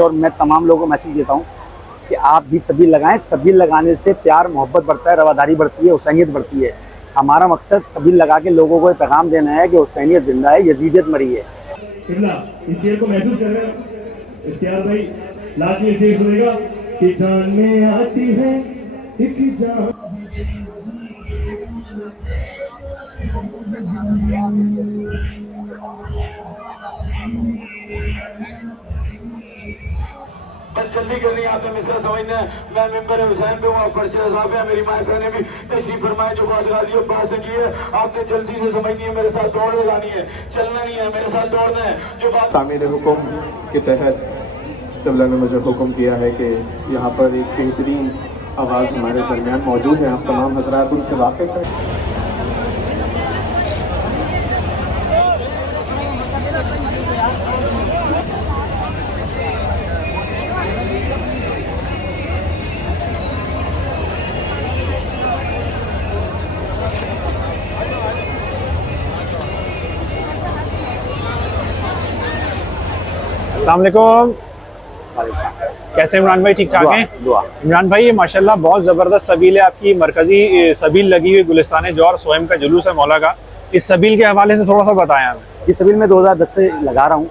और मैं तमाम लोगों को मैसेज देता हूँ कि आप भी सभी लगाएं। सभी लगाने से प्यार मोहब्बत बढ़ता है, रवादारी बढ़ती है, हुसैनियत बढ़ती है। हमारा मकसद सभी लगा के लोगों को पैगाम देना है कि हुसैनियत जिंदा है, यजीदियत मरी है। इस शेर को महसूस कर रहे हैं इख्तियार भाई, लाजमी शेर सुनेगा कि जान में आती है एक जान। बस जल्दी करनी है, आपने मिसरा समझना है। मैं मेंबर हुसैन पे हूँ, फर्श रज़ाफ़ है, मेरी माँ ने भी तशरीफ फरमाए जो बात गाजी और पास की है। आपने जल्दी से समझनी है, मेरे साथ दौड़ लगानी है, चलना नहीं है, मेरे साथ दौड़ना है। जो बात तामीर हुक्म के तहत क़िबला ने मुझे हुक्म किया है कि यहाँ पर एक बेहतरीन आवाज़ हमारे दरमियान मौजूद है। आप तमाम हज़रात उनसे वाकिफ़ हैं। अस्सलाम वालेकुम। कैसे इमरान भाई, ठीक ठाक हैं? दुआ। इमरान भाई, ये माशाल्लाह बहुत ज़बरदस्त सबील है आपकी, मरकज़ी सबील लगी हुई गुलिस्तान जौहर सोहम का जुलूस है मौला का। इस सबील के हवाले से थोड़ा सा बताएं हमें। इस सबील में 2010 से लगा रहा हूँ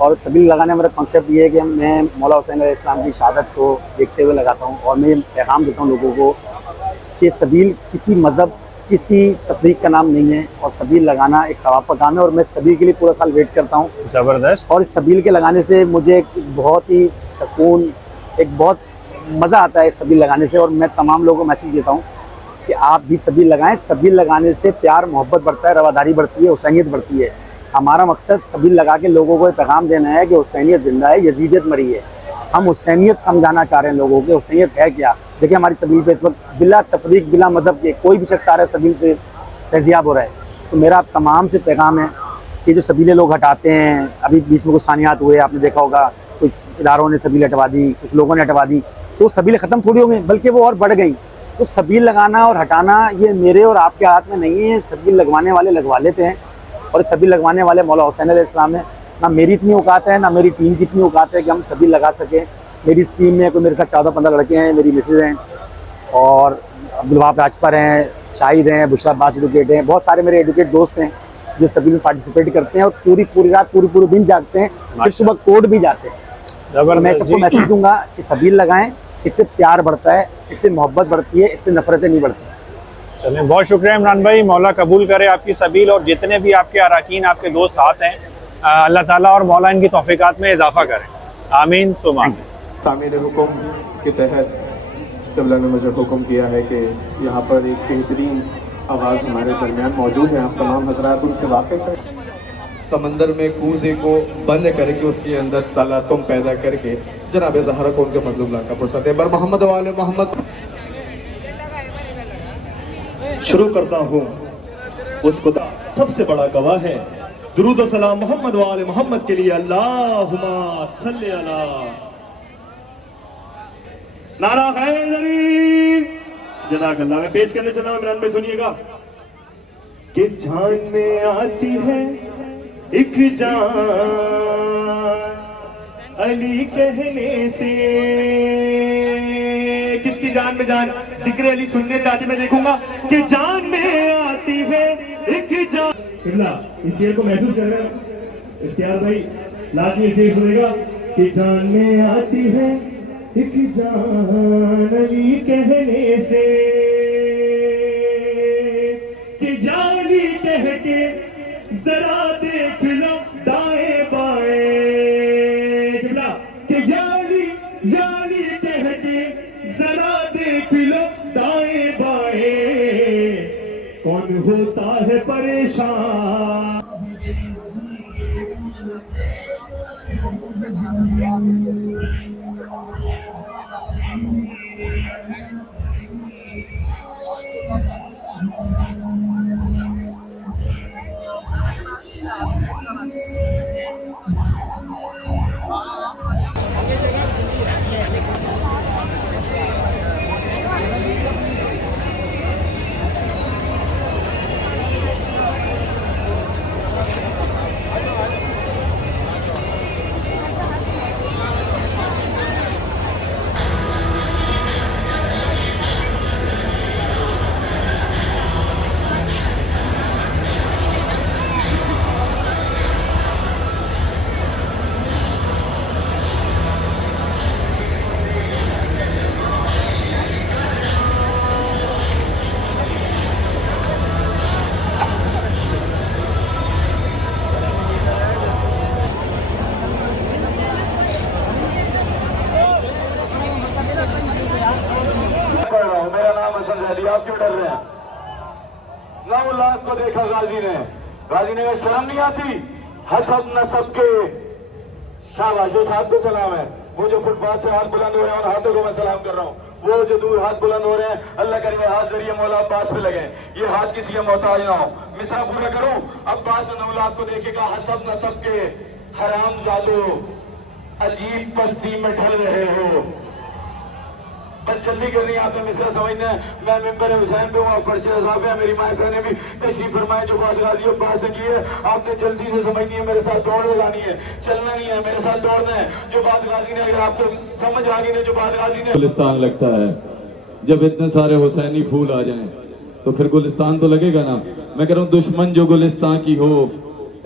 और सबील लगाने का मेरा कॉन्सेप्ट ये है कि मैं मौला हुसैन अलैहिस्सलाम की शहादत को देखते हुए लगाता हूँ और मैं पैगाम देता हूँ लोगों को कि सबील किसी मज़हब, किसी तफरीक का नाम नहीं है और सबील लगाना एक सवाब का काम है। और मैं सबील के लिए पूरा साल वेट करता हूँ। ज़बरदस्त। और इस सबील के लगाने से मुझे एक बहुत ही सुकून, एक बहुत मज़ा आता है इस सबील लगाने से। और मैं तमाम लोगों को मैसेज देता हूँ कि आप भी सबील लगाएं। सबील लगाने से प्यार मोहब्बत बढ़ता है, रवादारी बढ़ती है, हुसैनियत बढ़ती है। हमारा मकसद सबील लगा के लोगों को पैगाम देना है कि हुसैनियत जिंदा है, यजीदियत मरी है। हम हुसैनियत समझाना चाह रहे हैं लोगों को, हुसैनियत है क्या। देखिए हमारी सबील पे इस वक्त बिला तफरीक, बिला मज़हब के कोई भी शख्स आ रहा है सबील से फैज़ियाब हो रहा है। तो मेरा तमाम से पैगाम है कि जो सबीलें लोग हटाते हैं, अभी बीच में कुछ सानियात हुए, आपने देखा होगा, कुछ इदारों ने सबील हटवा दी, कुछ लोगों ने हटवा दी, तो सबीलें ख़त्म थोड़ी हो गई, बल्कि वो और बढ़ गई। तो सबील लगाना और हटाना ये मेरे और आपके हाथ में नहीं है। सबील लगवाने वाले लगवा लेते हैं और सबील लगवाने वाले मौला हुसैन अलैहिस्सलाम है। ना मेरी इतनी औकात है, ना मेरी टीम की इतनी औकात है कि हम सबील लगा सकें। मेरी इस टीम में कोई मेरे साथ 14-15 लड़के हैं, मेरी मिसेज हैं और अब्दुल वहाब राजपर हैं, शाहिद हैं, बुशरा अब्बास एडवोकेट हैं, बहुत सारे मेरे एडवोकेट दोस्त हैं जो सबील में पार्टिसिपेट करते हैं और पूरी रात पूरे दिन जागते हैं, फिर सुबह कोर्ट भी जाते हैं। और मैं सबको मैसेज दूंगा कि सबील लगाएं, इससे प्यार बढ़ता है, इससे मोहब्बत बढ़ती है, इससे नफरतें नहीं बढ़ती। चलें, बहुत शुक्रिया इमरान भाई। मौला कबूल करे आपकी सबील और जितने भी आपके अराकीन, आपके दोस्त साथ हैं, अल्लाह ताला और मौला इनकी तौफीकात में इजाफा करें। आमीन सुमा आमीन। तामीर हुक्म के तहत क़िबला ने मुझे हुक्म किया है कि यहाँ पर एक बेहतरीन आवाज़ हमारे दरमियान मौजूद है। आप तमाम हज़रात उनसे वाकिफ़ हैं। समंदर में कूज़े को बंद करके उसके अंदर तलातुम पैदा करके जनाब ज़हरा को उनके मज़लूम लाका फुर्सत है। बर मोहम्मद वाले मोहम्मद शुरू करता हूँ। उस खुदा सबसे बड़ा गवाह है। दुरूद व सलाम मोहम्मद वाले मोहम्मद के लिए। अल्लाहुम्मा सल्ली अला। नारा हैदरी। जज़ाकल्लाह। मैं पेश करने चला हूं, इमरान भाई सुनिएगा कि जान में आती है एक जान अली कहने से। किसकी जान में जान? जिक्र अली सुनने चाहती मैं देखूंगा कि जान में आती है एक जान। इस शेर को महसूस कर रहे हैं इख्तियार भाई, लाजमी शेर सुनेगा कि जान में आती है एक जान अली कहने से। कि जाली कह के जरा देख लो दाएं बाएं। कि जाली कह के जरा देख लो दाएं बाएं। कौन होता है परेशान। आप क्यों डर रहे हैं? 9 लाख को देखा गाजी ने कहा शर्म नहीं आती? हसब नसब के शाबाश, उस हाथ पे सलाम है। वो जो फुटपाथ से हाथ बुलंद हो रहे हैं उन हाथों को मैं सलाम कर रहा हूँ। वो जो दूर हाथ बुलंद हो रहे हैं, अल्लाह करे हाथ जरिए मौला अब्बास पे लगे, ये हाथ किसी के मोहताज ना हो। मिसरा पूरा करूं, अब्बास 9 लाख को देखेगा हसब नसब के हराम जादो अजीब पस्ती में ढल रहे हो। बस जल्दी करनी है आपने मिसरा समझना है। मैं मिंबर हुसैन पे हूँ, फर्श साहब है, मेरी माए बहने भी तशरीफ फरमाए जो बात गाजी अब्बास ने की है। आपने जल्दी से समझनी है, मेरे साथ दौड़ लगानी है, चलना नहीं है, मेरे साथ दौड़ना है। जो बात गाजी ने, अगर आपको समझ आ गई ना जो बात गाजी ने, गुलिस्तान लगता है। जब इतने सारे हुसैनी फूल आ जाएं तो फिर गुलिस्तान तो लगेगा ना। मैं कह रहा हूँ दुश्मन जो गुलिस्तान की हो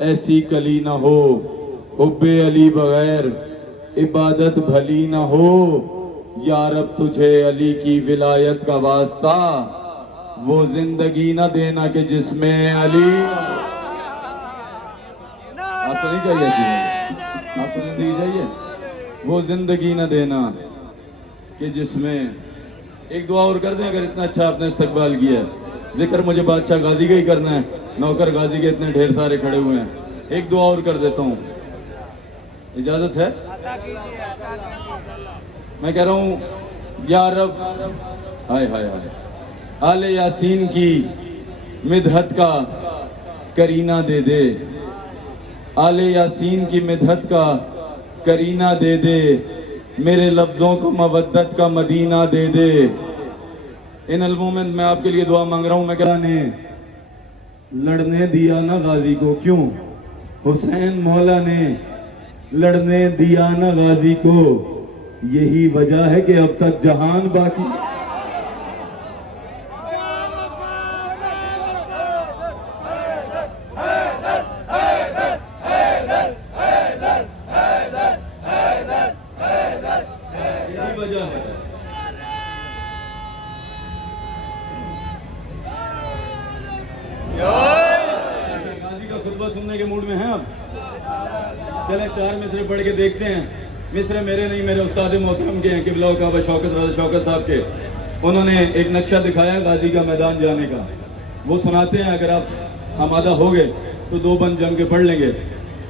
ऐसी कली ना हो, हुब्बे अली बगैर इबादत भली ना हो। या रब तुझे अली की विलायत का वास्ता वो जिंदगी ना देना कि जिसमें अली ना। आपको नहीं चाहिए ऐसी, आपको जिंदगी चाहिए, वो जिंदगी ना देना कि जिसमें। एक दुआ और कर दें, अगर इतना अच्छा आपने इस्तकबाल किया है। जिक्र मुझे बादशाह गाजी का ही करना है, नौकर गाजी के इतने ढेर सारे खड़े हुए हैं। एक दुआ और कर देता हूँ, इजाजत है? मैं कह रहा हूँ या रब, हाय हाय हाय, आले यासीन की मिदहत का करीना दे दे, आले यासीन की मिदहत का करीना दे दे, मेरे लफ्जों को मवद्दत का मदीना दे दे। इन अलमों में मैं आपके लिए दुआ मांग रहा हूं। मैं कह रहा ने लड़ने दिया ना गाजी को, क्यों? हुसैन मौला ने लड़ने दिया ना गाजी को, यही वजह है कि अब तक जहान बाकी। यही वजह है। गाजी का खुतबा सुनने के मूड में हैं अब? चले 4 मिसरे पढ़ के देखते हैं। मिसरे मेरे नहीं, मेरे उस्ताद मोहतरम के हैं, किबला काबा शौकत राजा शौकत साहब के। उन्होंने एक नक्शा दिखाया गाजी का मैदान जाने का, वो सुनाते हैं। अगर आप आमादा हो गए तो 2 बंद जम के पढ़ लेंगे।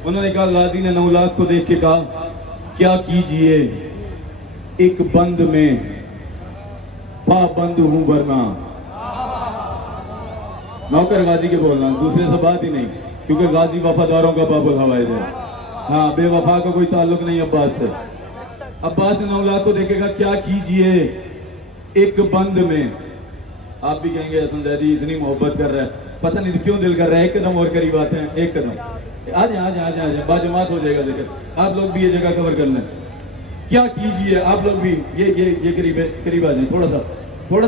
उन्होंने कहा, गाजी ने 9 लाख को देख के कहा, क्या कीजिए एक बंद में पाबंद हूं वरना। नौकर गाजी के बोलना, दूसरे से बात ही नहीं, क्योंकि गाजी वफादारों का बाबुल हवाइज है। हाँ, बेवफा का कोई ताल्लुक नहीं अब्बास से। अब्बास ने 9 लाख को देखेगा, क्या कीजिए एक बंद में। आप भी कहेंगे हसन जैदी इतनी मोहब्बत कर रहा है, पता नहीं क्यों दिल कर रहा है। एक कदम और करीब आते हैं, एक कदम आ जाए, आ जाए, आ जाए, आ जाए, बाजमात हो जाएगा जिक्र। आप लोग भी ये जगह कवर कर लें। क्या कीजिए, आप लोग भी ये करीब आ जाए, थोड़ा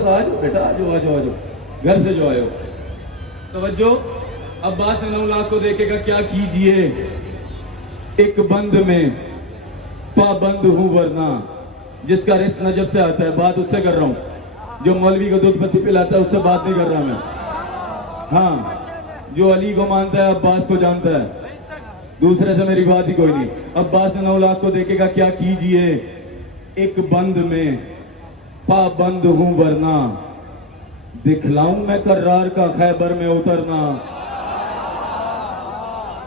सा आ जाओ बेटा, आ जाओ, आ जाओ, आ जाओ, घर से जो आए हो। तवज्जो, अब्बास ने 9 लाख को देखेगा, क्या कीजिए एक बंद में पाबंद हूं वरना। जिसका रिस्क नजब से आता है, बात उससे कर रहा हूं। जो मौलवी को दूध पत्ती पिलाता है उससे बात नहीं कर रहा मैं। हाँ, जो अली को मानता है अब्बास को जानता है, दूसरे से मेरी बात ही कोई नहीं। अब्बास 9 लाख को देखेगा, क्या कीजिए एक बंद में पाबंद हूं वरना, दिखलाऊं मैं कर्रार का खैबर में उतरना।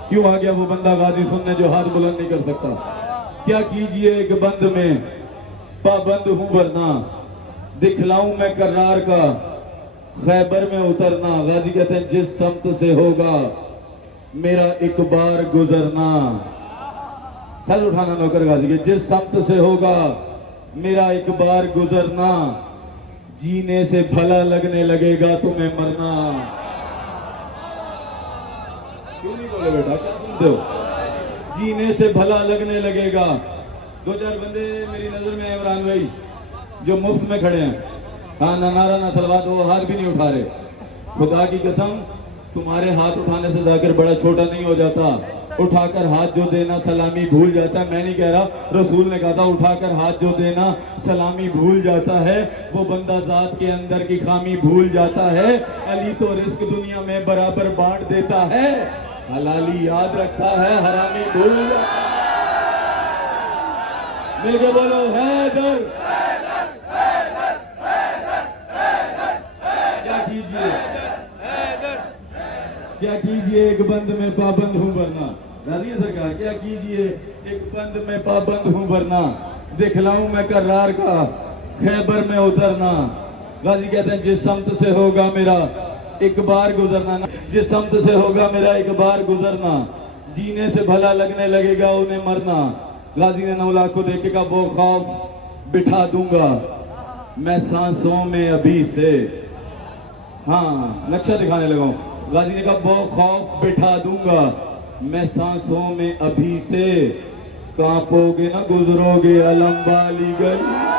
क्यों आ गया वो बंदा गाजी सुनने जो हाथ बुलंद नहीं कर सकता? क्या कीजिए एक बंद में पाबंद हूं वरना, दिखलाऊं मैं कर्रार का खैबर में उतरना। गाजी कहते हैं, जिस समत से होगा मेरा एक बार गुजरना। सर उठाना नौकर गाजी के, जिस समत से होगा मेरा एक बार गुजरना, जीने से भला लगने लगेगा तुम्हें मरना। क्यों नहीं बोले बेटा, क्या सुनते हो? जीने से भला लगने लगेगा। 2-4 बंदे मेरी नजर में इमरान भाई जो मुफ्त में खड़े हैं, हाँ, ना नारा ना सलवात, वो हाथ भी नहीं उठा रहे। खुदा की कसम, तुम्हारे हाथ उठाने से जाकर बड़ा छोटा नहीं हो जाता। उठाकर हाथ जो देना सलामी भूल जाता है। मैं नहीं कह रहा, रसूल ने कहा था उठाकर हाथ जो देना सलामी भूल जाता है। वो बंदा जात के अंदर की खामी भूल जाता है। अली तो रिस्क दुनिया में बराबर बांट देता है, हलाली याद रखता है, हरामी भूल जाता है। मिलके बोलो हैदर, कीजिए एक बंद में पाबंद हूँ वरना। राजी है सरकार? क्या कीजिए एक बंद में पाबंद हूँ वरना, दिखलाऊं मैं करार का खैबर में उतरना। गाजी कहते हैं जिस समत से होगा मेरा एक बार गुजरना, जिस समत से होगा मेरा एक बार गुजरना, जीने से भला लगने लगेगा उन्हें मरना। गाजी ने 9 लाख को देखेगा वो खौफ बिठा दूंगा मैं सांसों में अभी से। हाँ, नक्शा दिखाने लगा। गाजी ने कहा वो खौफ बिठा दूंगा मैं सांसों में अभी से, कांपोगे ना गुजरोगे अलम वाली गली।